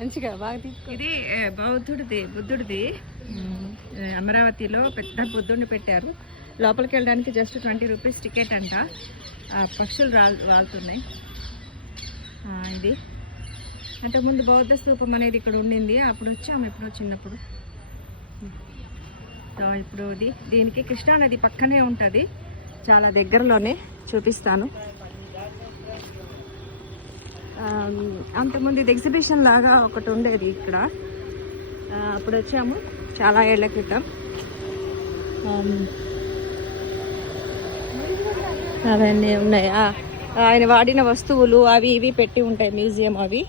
మంచిగా బాగా తీసుకో. ఇది బుద్ధుడిది అమరావతిలో పెద్ద బుద్ధుడిని పెట్టారు. లోపలికి వెళ్ళడానికి జస్ట్ 20 రూపీస్ టికెట్ అంట. పక్షులు వాళ్తున్నాయి. ఇది అంతకుముందు బౌద్ధ స్తూపం అనేది ఇక్కడ ఉండింది. అప్పుడు వచ్చాము ఎప్పుడో చిన్నప్పుడు. సో ఇప్పుడు దీనికి కృష్ణానది పక్కనే ఉంటుంది, చాలా దగ్గరలోనే. చూపిస్తాను. అంతకుముందు ఇది ఎగ్జిబిషన్ లాగా ఒకటి ఉండేది ఇక్కడ. అప్పుడు వచ్చాము చాలా ఏళ్ల క్రితం. అవన్నీ ఉన్నాయి. ఆయన వాడిన వస్తువులు అవి ఇవి పెట్టి ఉంటాయి, మ్యూజియం అవి.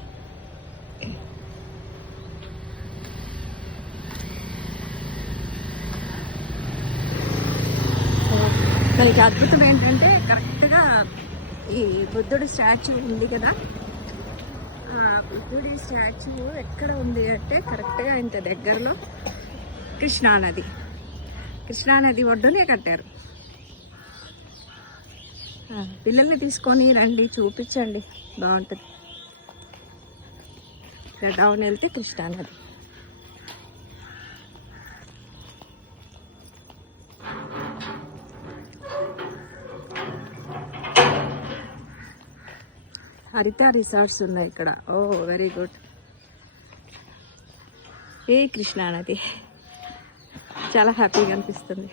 మనకి అద్భుతం ఏంటంటే కరెక్ట్గా ఈ బుద్ధుడి స్టాచ్యూ ఉంది కదా, బుద్ధుడి స్టాచ్యూ ఎక్కడ ఉంది అంటే కరెక్ట్గా ఇంత దగ్గరలో కృష్ణానది ఒడ్డునే కట్టారు. పిల్లల్ని తీసుకొని రండి, చూపించండి, బాగుంటుంది. ఇక్కడ డౌన్ వెళ్తే కృష్ణానది. హరిత రిసార్ట్స్ ఉన్నాయి ఇక్కడ. ఓ వెరీ గుడ్. ఏ కృష్ణానది చాలా హ్యాపీగా అనిపిస్తుంది.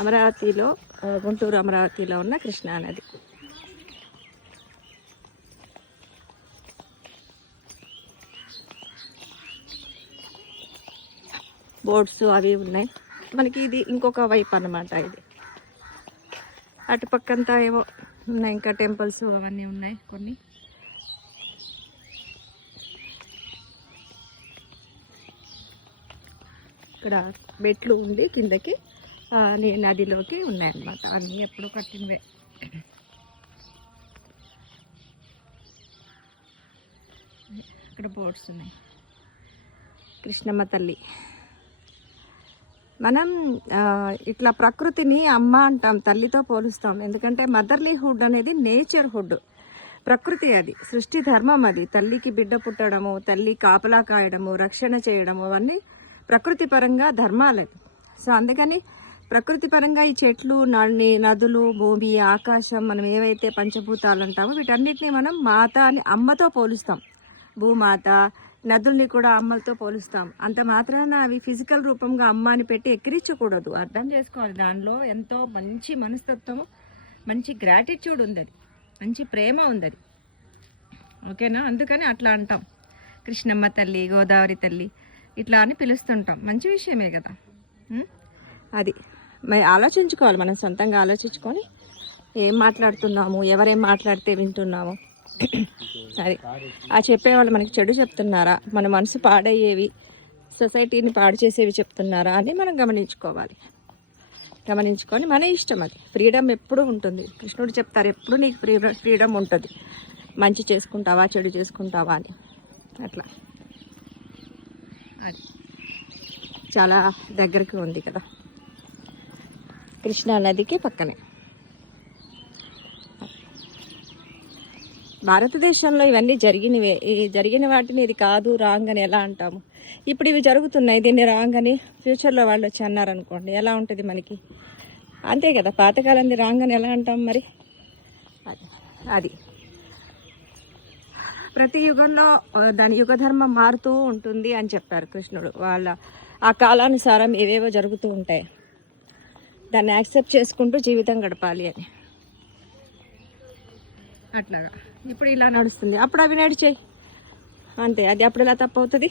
అమరావతిలో, గుంటూరు అమరావతిలో ఉన్న కృష్ణానది. బోట్స్ అవి ఉన్నాయి మనకి. ఇది ఇంకొక వైపు అన్నమాట. ఇది అటుపక్కంతా ఏవో ఉన్నాయి, ఇంకా టెంపుల్స్ అవన్నీ ఉన్నాయి కొన్ని. ఇక్కడ మెట్లు ఉంది కిందకి, నదిలోకి ఉన్నాయన్నమాట. అన్నీ ఎప్పుడో కట్టినవే. ఇక్కడ బోట్స్ ఉన్నాయి. కృష్ణమ్మ తల్లి. మనం ఇట్లా ప్రకృతిని అమ్మ అంటాం, తల్లితో పోలుస్తాం. ఎందుకంటే మదర్లీహుడ్ అనేది నేచర్హుడ్, ప్రకృతి. అది సృష్టి ధర్మం. అది తల్లికి బిడ్డ పుట్టడము, తల్లి కాపలా కాయడము, రక్షణ చేయడము, అవన్నీ ప్రకృతి పరంగా ధర్మాలు. సో అందుకని ప్రకృతి పరంగా ఈ చెట్లు, నదులు, భూమి, ఆకాశం, మనం ఏవైతే పంచభూతాలు అంటామో వీటన్నిటిని మనం మాత అని అమ్మతో పోలుస్తాం. భూమాత, నదుల్ని కూడా అమ్మలతో పోలుస్తాం. అంత మాత్రాన అవి ఫిజికల్ రూపంగా అమ్మ అని పెట్టి ఎక్కిరించకూడదు. అర్థం చేసుకోవాలి, దానిలో ఎంతో మంచి మనస్తత్వము, మంచి గ్రాటిట్యూడ్ ఉంది, మంచి ప్రేమ ఉంది. ఓకేనా? అందుకని అట్లా అంటాం. కృష్ణమ్మ తల్లి, గోదావరి తల్లి ఇట్లా అని పిలుస్తుంటాం. మంచి విషయమే కదా. అది మరి ఆలోచించుకోవాలి, మనం సొంతంగా ఆలోచించుకొని ఏం మాట్లాడుతున్నాము, ఎవరేం మాట్లాడితే వింటున్నాము. అది ఆ చెప్పేవాళ్ళు మనకి చెడు చెప్తున్నారా, మన మనసు పాడయ్యేవి, సొసైటీని పాడు చేసేవి చెప్తున్నారా అని మనం గమనించుకొని మన ఇష్టం. అది ఫ్రీడమ్ ఎప్పుడూ ఉంటుంది. కృష్ణుడు చెప్తారు, ఎప్పుడు నీకు ఫ్రీడమ్ ఉంటుంది, మంచి చేసుకుంటావా చెడు చేసుకుంటావా అని. అట్లా అది చాలా దగ్గరికి ఉంది కదా, కృష్ణా నదికి పక్కనే. భారతదేశంలో ఇవన్నీ జరిగినవే. ఈ జరిగిన వాటిని ఇది కాదు, రాంగ్ అని ఎలా అంటాము? ఇప్పుడు ఇవి జరుగుతున్నాయి, దీన్ని రాంగ్ అని ఫ్యూచర్లో వాళ్ళు వచ్చి అన్నారనుకోండి, ఎలా ఉంటుంది మనకి? అంతే కదా, పాతకాలంది రాంగ్ అని ఎలా అంటాం మరి? అది ప్రతి యుగంలో దాని యుగ ధర్మం మారుతూ ఉంటుంది అని చెప్పారు కృష్ణుడు. వాళ్ళ ఆ కాలానుసారం ఏవేవో జరుగుతూ ఉంటాయి, దాన్ని యాక్సెప్ట్ చేసుకుంటూ జీవితం గడపాలి అని. అట్లాగా ఇప్పుడు ఇలా నడుస్తుంది, అప్పుడు అవి నడిచాయి అంతే. అది అప్పుడు ఎలా తప్పు అవుతుంది?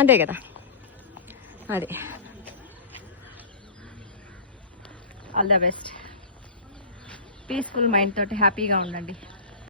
అంతే కదా. అది all the best. Peaceful mind తోటి హ్యాపీగా ఉండండి.